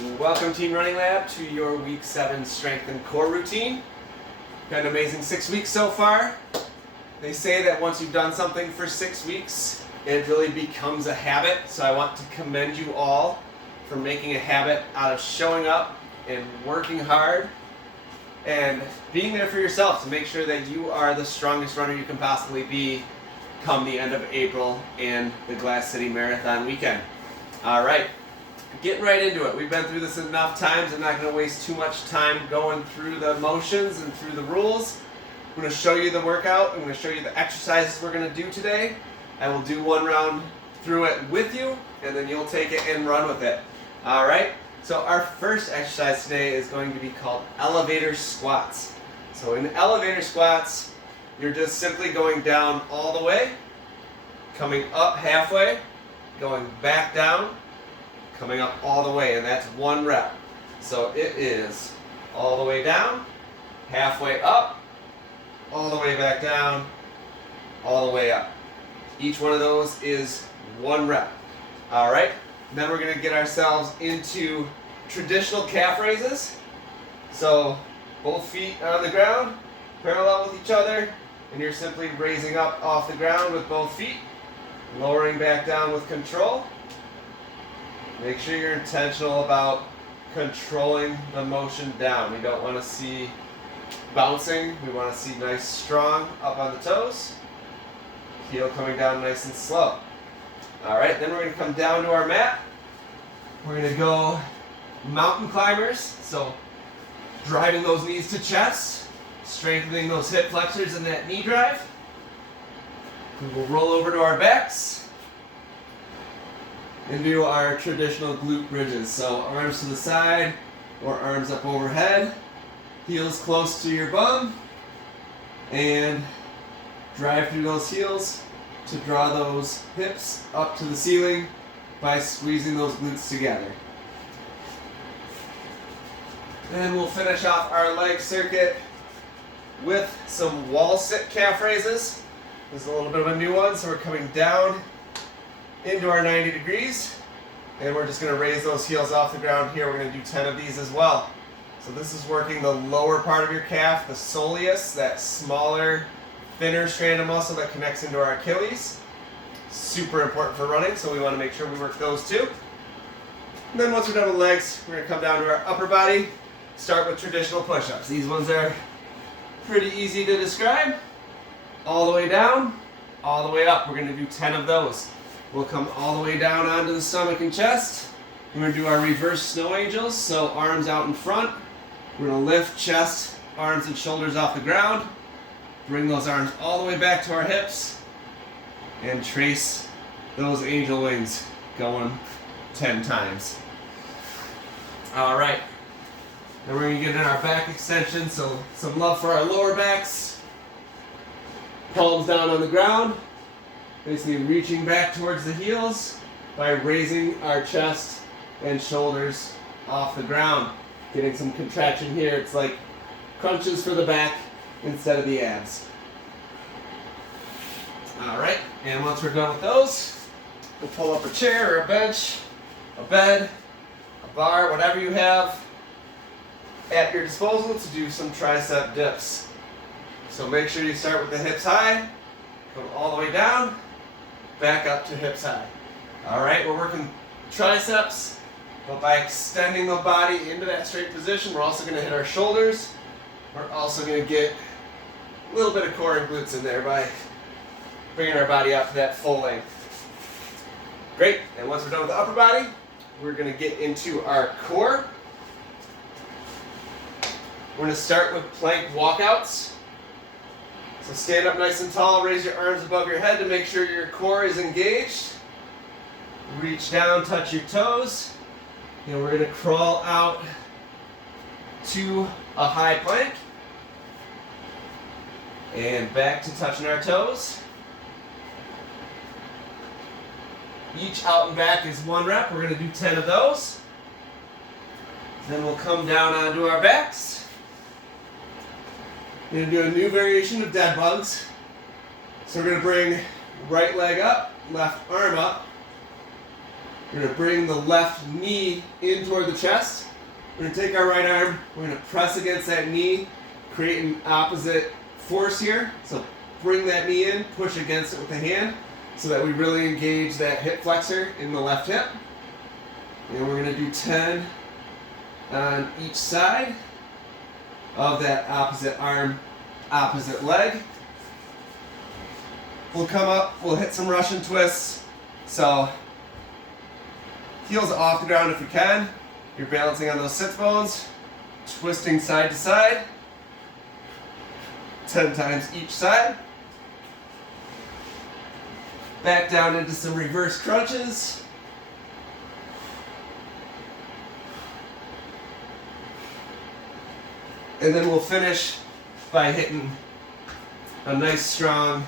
Welcome Team Running Lab to your week 7 strength and core routine. Got an amazing 6 weeks so far. They say that once you've done something for 6 weeks, it really becomes a habit. So I want to commend you all for making a habit out of showing up and working hard and being there for yourself to make sure that you are the strongest runner you can possibly be come the end of April and the Glass City Marathon weekend. All right. Getting right into it. We've been through this enough times. I'm not going to waste too much time going through the motions and through the rules. I'm going to show you the workout. I'm going to show you the exercises we're going to do today. I will do one round through it with you, and then you'll take it and run with it. All right? So our first exercise today is going to be called elevator squats. So in elevator squats, you're just simply going down all the way, coming up halfway, going back down, coming up all the way, and that's 1 rep. So it is all the way down, halfway up, all the way back down, all the way up. Each one of those is 1 rep. All right, then we're going to get ourselves into traditional calf raises. So both feet on the ground, parallel with each other, and you're simply raising up off the ground with both feet, lowering back down with control. Make sure you're intentional about controlling the motion down. We don't want to see bouncing. We want to see nice, strong up on the toes. Heel coming down nice and slow. All right, then we're going to come down to our mat. We're going to go mountain climbers. So driving those knees to chest, strengthening those hip flexors and that knee drive. We will roll over to our backs and do our traditional glute bridges. So arms to the side or arms up overhead, heels close to your bum, and drive through those heels to draw those hips up to the ceiling by squeezing those glutes together. Then we'll finish off our leg circuit with some wall sit calf raises. This is a little bit of a new one, so we're coming down into our 90 degrees, and we're just going to raise those heels off the ground here. We're going to do 10 of these as well. So this is working the lower part of your calf, the soleus, that smaller, thinner strand of muscle that connects into our Achilles. Super important for running, so we want to make sure we work those too. And then once we're done with legs, we're going to come down to our upper body, start with traditional push-ups. These ones are pretty easy to describe. All the way down, all the way up. We're going to do 10 of those. We'll come all the way down onto the stomach and chest. We're going to do our reverse snow angels, so arms out in front. We're going to lift chest, arms and shoulders off the ground. Bring those arms all the way back to our hips. And trace those angel wings going 10 times. All right. Then we're going to get in our back extension, so some love for our lower backs. Palms down on the ground. Basically reaching back towards the heels by raising our chest and shoulders off the ground. Getting some contraction here. It's like crunches for the back instead of the abs. All right, and once we're done with those, we'll pull up a chair or a bench, a bed, a bar, whatever you have at your disposal to do some tricep dips. So make sure you start with the hips high, come all the way down, back up to hips high. All right, we're working triceps, but by extending the body into that straight position, we're also going to hit our shoulders. We're also going to get a little bit of core and glutes in there by bringing our body up to that full length. Great, and once we're done with the upper body, we're going to get into our core. We're going to start with plank walkouts. So stand up nice and tall, raise your arms above your head to make sure your core is engaged. Reach down, touch your toes. And we're going to crawl out to a high plank. And back to touching our toes. Each out and back is 1 rep. We're going to do 10 of those. Then we'll come down onto our backs. We're going to do a new variation of dead bugs. So we're going to bring right leg up, left arm up, We're going to bring the left knee in toward the chest. We're going to take our right arm, we're going to press against that knee, create an opposite force here. So bring that knee in, push against it with the hand so that we really engage that hip flexor in the left hip. And we're going to do 10 on each side of that opposite arm, opposite leg. We'll come up, we'll hit some Russian twists. So heels off the ground if you can. You're balancing on those sits bones, twisting side to side, 10 times each side. Back down into some reverse crunches. And then we'll finish by hitting a nice strong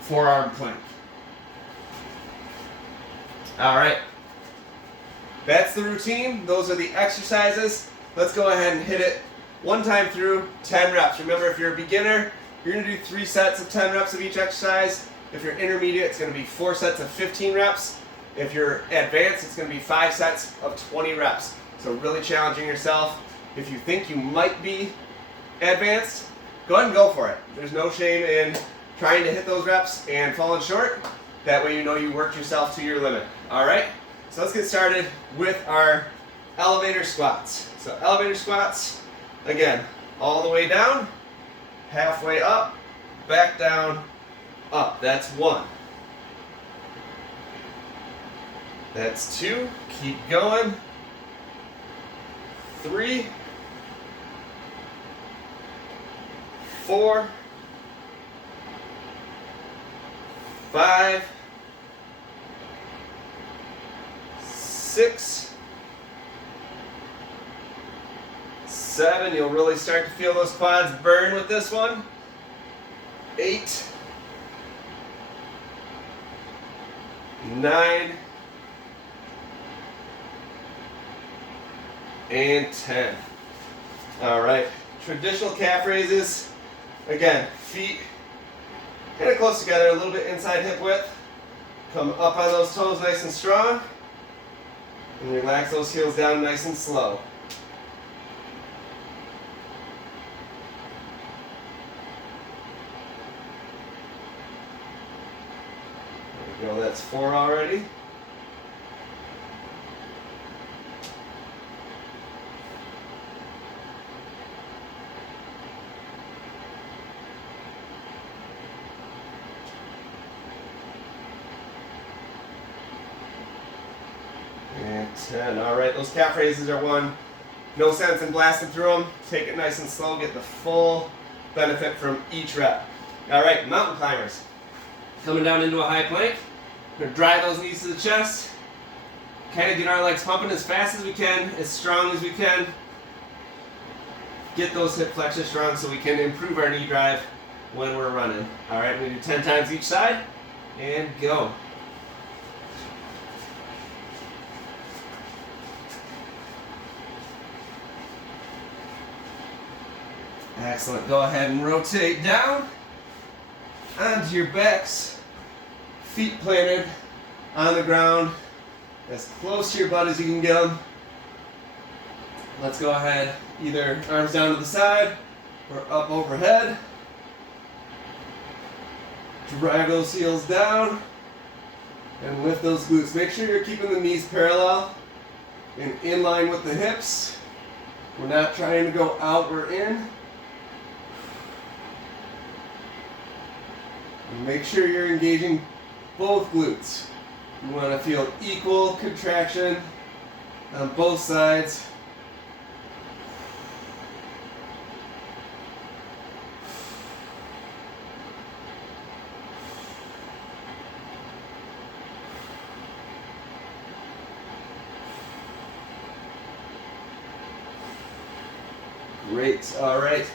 forearm plank. All right. That's the routine. Those are the exercises. Let's go ahead and hit it one time through, 10 reps. Remember, if you're a beginner, you're going to do 3 sets of 10 reps of each exercise. If you're intermediate, it's going to be 4 sets of 15 reps. If you're advanced, it's going to be 5 sets of 20 reps. So really challenging yourself. If you think you might be advanced, go ahead and go for it. There's no shame in trying to hit those reps and falling short. That way you know you worked yourself to your limit. All right? So let's get started with our elevator squats. So elevator squats, again, all the way down, halfway up, back down, up. That's 1. That's 2. Keep going. 3. 4. 5. 6, 7, you'll really start to feel those quads burn with this one. 8, 9, and 10. All right, traditional calf raises. Again, feet kind of close together, a little bit inside hip width. Come up on those toes nice and strong. And relax those heels down nice and slow. There we go, that's 4 already. And 10. All right, those calf raises are 1. No sense in blasting through them. Take it nice and slow. Get the full benefit from each rep. All right, mountain climbers. Coming down into a high plank. We're going to drive those knees to the chest. Kind of get our legs pumping as fast as we can, as strong as we can. Get those hip flexors strong so we can improve our knee drive when we're running. All right, we're going to do 10 times each side. And go. Excellent. Go ahead and rotate down onto your backs. Feet planted on the ground as close to your butt as you can get them. Let's go ahead, either arms down to the side or up overhead. Drive those heels down and lift those glutes. Make sure you're keeping the knees parallel and in line with the hips. We're not trying to go out or in. And make sure you're engaging both glutes. You want to feel equal contraction on both sides. Great, all right.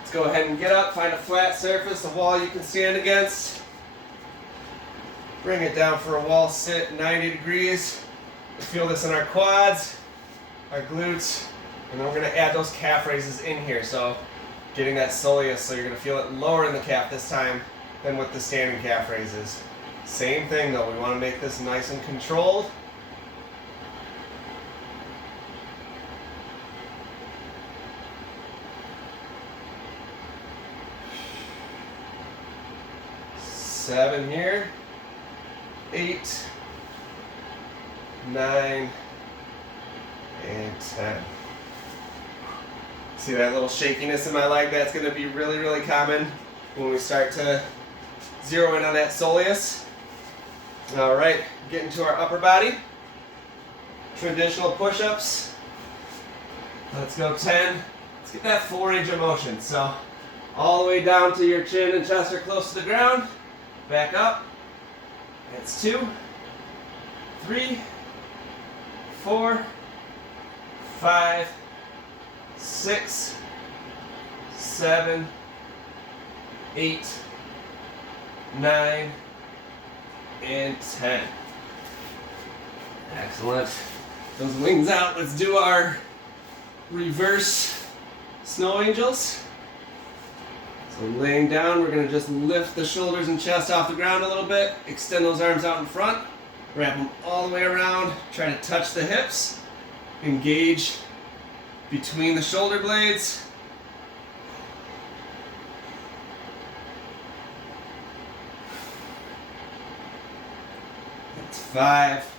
Let's go ahead and get up, find a flat surface, a wall you can stand against. Bring it down for a wall sit, 90 degrees. We feel this in our quads, our glutes, and then we're gonna add those calf raises in here. So getting that soleus, so you're gonna feel it lower in the calf this time than with the standing calf raises. Same thing though, we want to make this nice and controlled. Seven here, 8, 9, and 10. See that little shakiness in my leg? That's going to be really, really common when we start to zero in on that soleus. All right, get into our upper body. Traditional push-ups. Let's go 10. Let's get that full range of motion. So all the way down to your chin and chest are close to the ground. Back up. That's 2, 3, 4, 5, 6, 7, 8, 9, and 10. Excellent. Those wings out. Let's do our reverse snow angels. So laying down, we're going to just lift the shoulders and chest off the ground a little bit. Extend those arms out in front. Wrap them all the way around. Try to touch the hips. Engage between the shoulder blades. That's 5,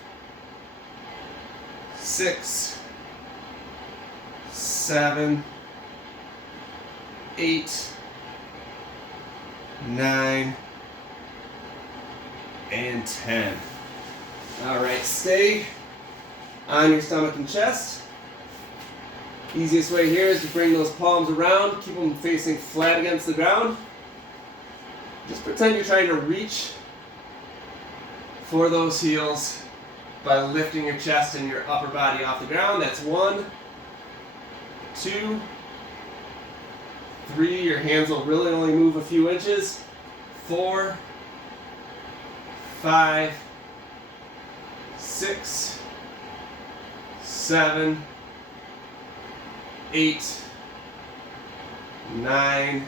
6, 7, 8, 9, and 10. All right, stay on your stomach and chest. Easiest way here is to bring those palms around, keep them facing flat against the ground. Just pretend you're trying to reach for those heels by lifting your chest and your upper body off the ground. That's 1, 2, 3, your hands will really only move a few inches. 4, 5, 6, 7, 8, 9,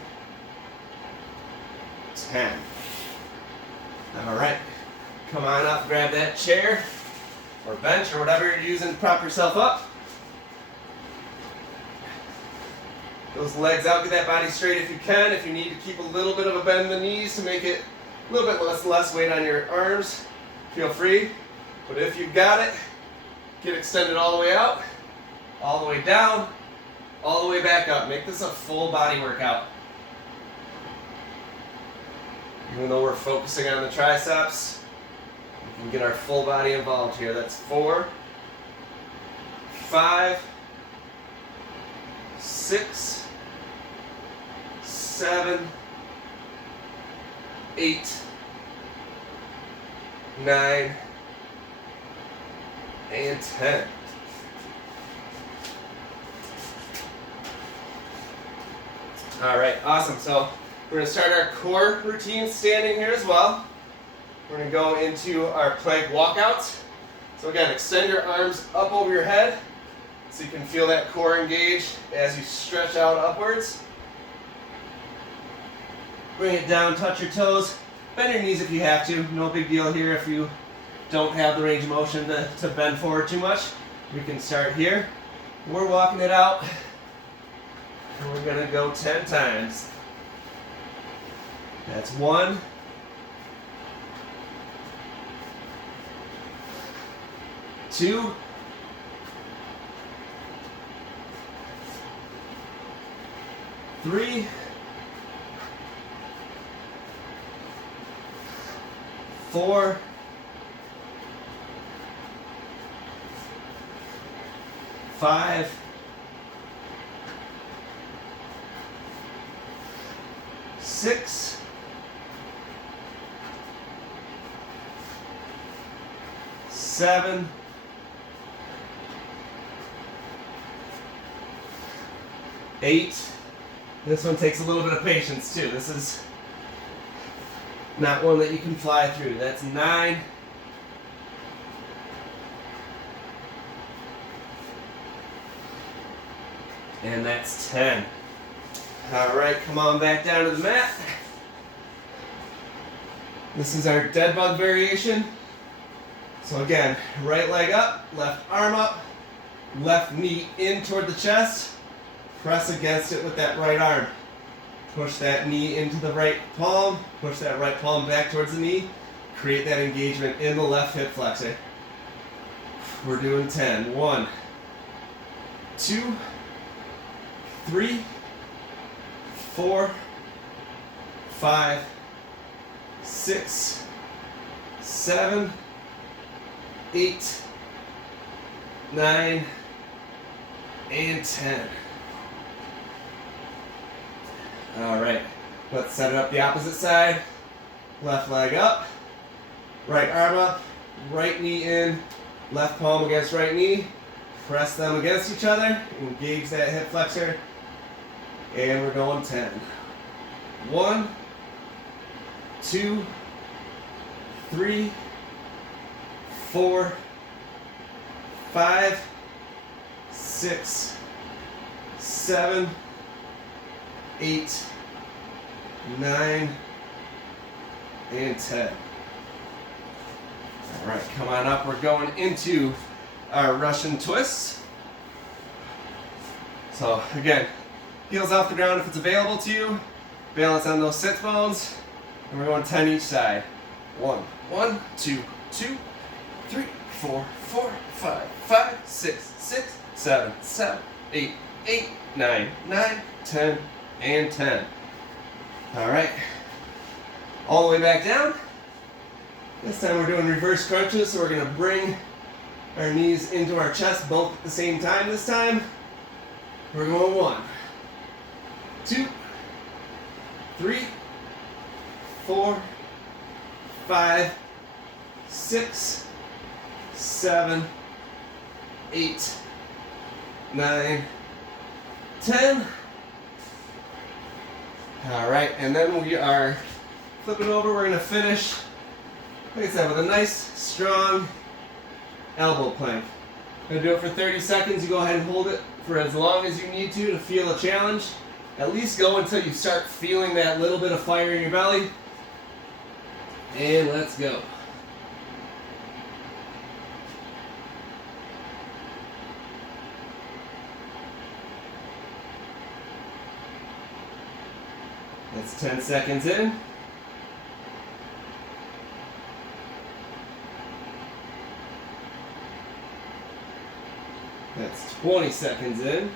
10. All right, come on up, grab that chair or bench or whatever you're using to prop yourself up. Those legs out, get that body straight if you can. If you need to keep a little bit of a bend in the knees to make it a little bit less weight on your arms, feel free. But if you've got it, get extended all the way out, all the way down, all the way back up. Make this a full body workout. Even though we're focusing on the triceps, we can get our full body involved here. That's 4, 5, 6, 7, 8, 9, and 10. All right, awesome. So we're going to start our core routine standing here as well. We're going to go into our plank walkouts. So again, extend your arms up over your head so you can feel that core engage as you stretch out upwards. Bring it down, touch your toes, bend your knees if you have to. No big deal here if you don't have the range of motion to bend forward too much. We can start here. We're walking it out. And we're going to go 10 times. That's 1, 2, 3, 4, 5, 6, 7, 8. This one takes a little bit of patience too. This is not one that you can fly through. That's 9. And that's 10. All right, come on back down to the mat. This is our dead bug variation. So again, right leg up, left arm up, left knee in toward the chest, press against it with that right arm. Push that knee into the right palm, push that right palm back towards the knee, create that engagement in the left hip flexor. We're doing 10. 1, 2, 3, 4, 5, 6, 7, 8, 9, and 10. All right, let's set it up the opposite side. Left leg up, right arm up, right knee in, left palm against right knee. Press them against each other, engage that hip flexor, and we're going 10. 1, 2, 3, 4, 5, 6, 7, 8, 9, and 10. All right, come on up. We're going into our Russian twists. So again, heels off the ground if it's available to you. Balance on those sit bones. And we're going 10 each side. 1, 1, 2, 2, 3, 4, 4, 5, 5, 6, 6, 7, 7, 8, 8, 9, 9, 10, and 10. All right. All the way back down. This time we're doing reverse crunches, so we're going to bring our knees into our chest both at the same time this time. We're going 1, 2, 3, 4, 5, 6, 7, 8, 9, 10. All right, and then we are flipping over. We're going to finish, like I said, with a nice, strong elbow plank. I'm going to do it for 30 seconds. You go ahead and hold it for as long as you need to feel a challenge. At least go until you start feeling that little bit of fire in your belly. And let's go. That's 10 seconds in. That's 20 seconds in.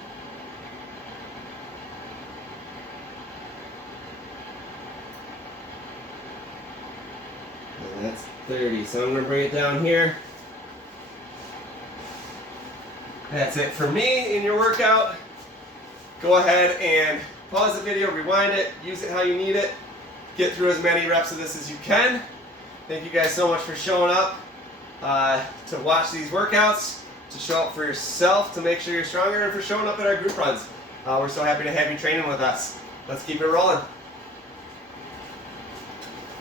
And that's 30. So I'm going to bring it down here. That's it for me in your workout. Go ahead and pause the video, rewind it, use it how you need it. Get through as many reps of this as you can. Thank you guys so much for showing up to watch these workouts, to show up for yourself, to make sure you're stronger, and for showing up at our group runs. We're so happy to have you training with us. Let's keep it rolling.